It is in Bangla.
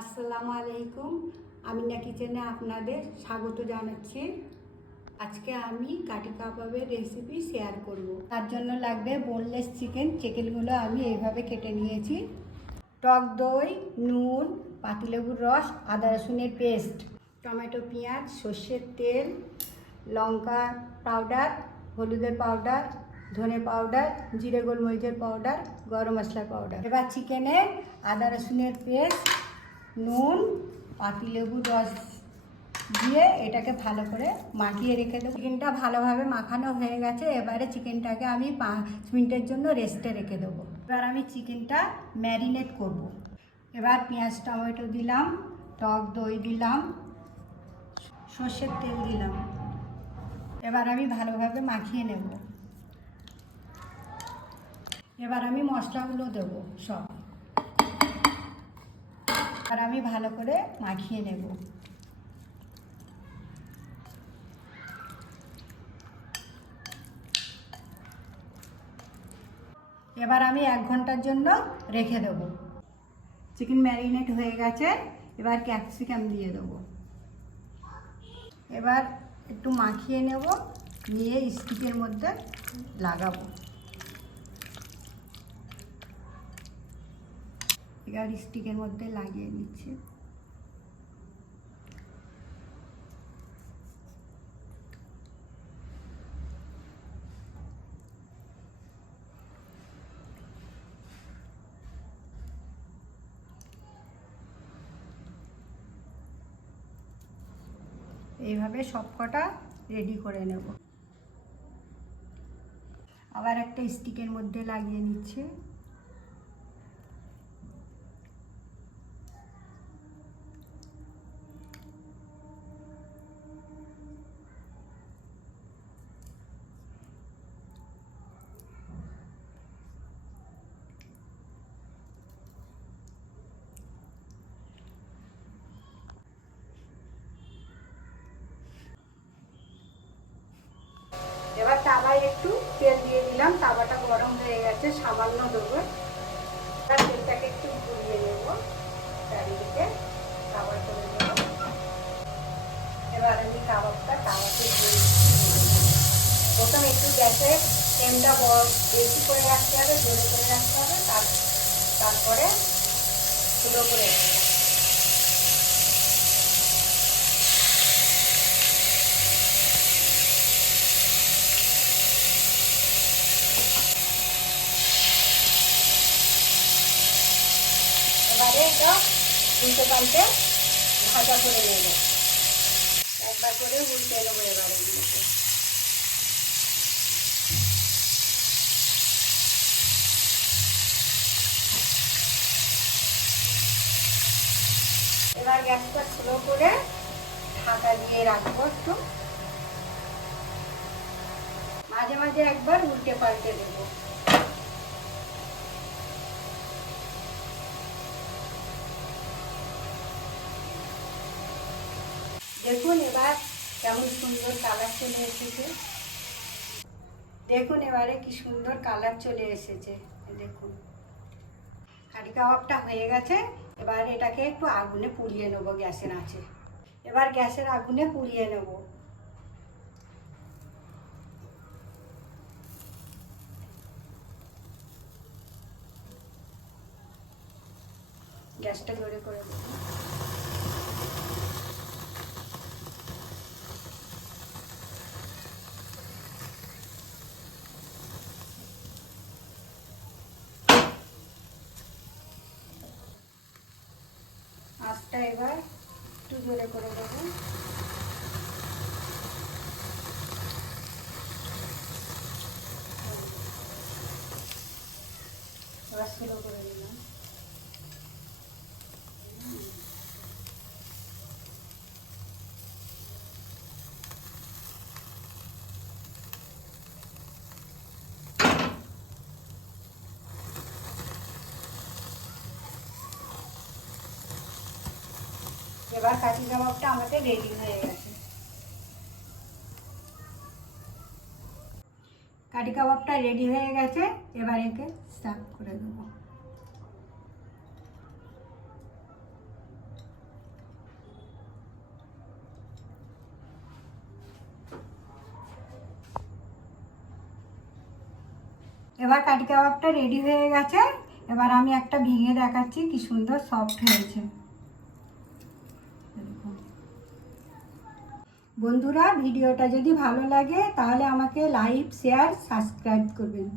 আসসালামু আলাইকুম। আমিনা কিচেনে আপনাদের স্বাগত জানাচ্ছি। আজকে আমি কাঠি কাবাবের রেসিপি শেয়ার করব। তার জন্য লাগবে বোনলেস চিকেনগুলো আমি এইভাবে কেটে নিয়েছি। টক দই, নুন, পাতিলেবুর রস, আদা রসুনের পেস্ট, টমেটো, পেঁয়াজ, সর্ষের তেল, লঙ্কা পাউডার, হলুদের পাউডার, ধনে পাউডার, জিরে গোলমরিচের পাউডার, গরম মশলার পাউডার। এবার চিকেনে আদা রসুনের পেস্ট, নুন, পাতিলেবুর রস দিয়ে এটাকে ভালো করে মাখিয়ে রেখে দেবো। চিকেনটা ভালোভাবে মাখানো হয়ে গেছে। এবারে চিকেনটাকে আমি 5 মিনিটের জন্য রেস্টে রেখে দেবো। এবার আমি চিকেনটা ম্যারিনেট করব। এবার পেঁয়াজ টমেটো দিলাম, টক দই দিলাম, সর্ষের তেল দিলাম। এবার আমি ভালোভাবে মাখিয়ে নেব। এবার আমি মশলাগুলো দেবো সব। আর আমি ভালো করে মাখিয়ে নেব। এবার আমি 1 ঘন্টার জন্য রেখে দেব। চিকেন ম্যারিনেট হয়ে গেছে। এবার ক্যাপসিকাম দিয়ে দেবো। এবার একটু মাখিয়ে নেব, নিয়ে স্টিকের মধ্যে লাগাবো। এবার স্টিকের মধ্যে লাগিয়ে নিচ্ছি। এইভাবে সবকটা রেডি করে নেব। আবার একটা স্টিকের মধ্যে লাগিয়ে নিচ্ছি। এবার তাওয়ায় একটু তেল দিয়ে দিলাম। তাওয়াটা গরম হয়ে গেছে, সামান্য দেবো। এবার তেলটাকে একটু ঘুরিয়ে নেব, চারিদিকে কাবাব করে নেব। এবার আমি কাবাবটা তাওয়াতে দিয়ে প্রথমে একটু গ্যাসের ফ্লেমটা বেশি করে রাখতে হবে, জোরে করে রাখতে হবে, তারপরে স্লো করে দেবো। এবারে এটা উল্টে পাল্টে ভাজা করে নেব। একবার করে উল্টে নেবো। এবারে এগুলোকে এবার গ্যাসটা স্লো করে ঢাকা দিয়ে রাখবো। একটু মাঝে মাঝে একবার উল্টে পাল্টে দেবো। দেখুন এবার কেমন সুন্দর কালার চলে এসেছে। দেখুন এবারে কি সুন্দর কালার চলে এসেছে। দেখুন কাঠি কাবাবটা হয়ে গেছে। এবার এটাকে একটু আগুনে পুড়িয়ে নেবো গ্যাসের আঁচে। এবার গ্যাসের আগুনে পুড়িয়ে নেব। গ্যাসটা জোরে করে দেবো। আঁচটা এবার একটু জোরে করে দেবো। এবার স্লো করে দিলাম। এবার কাঠি কাবাবটা আমাদের রেডি হয়ে গেছে। কাঠি কাবাবটা রেডি হয়ে গেছে। এবার একে সার্ভ করে দেবো। এবার কাঠি কাবাবটা রেডি হয়ে গেছে। এবার আমি একটা ভেঙে দেখাচ্ছি কি সুন্দর সফট হয়েছে। বন্ধুরা, ভিডিওটা যদি ভালো লাগে তাহলে আমাকে লাইক, শেয়ার, সাবস্ক্রাইব করবেন।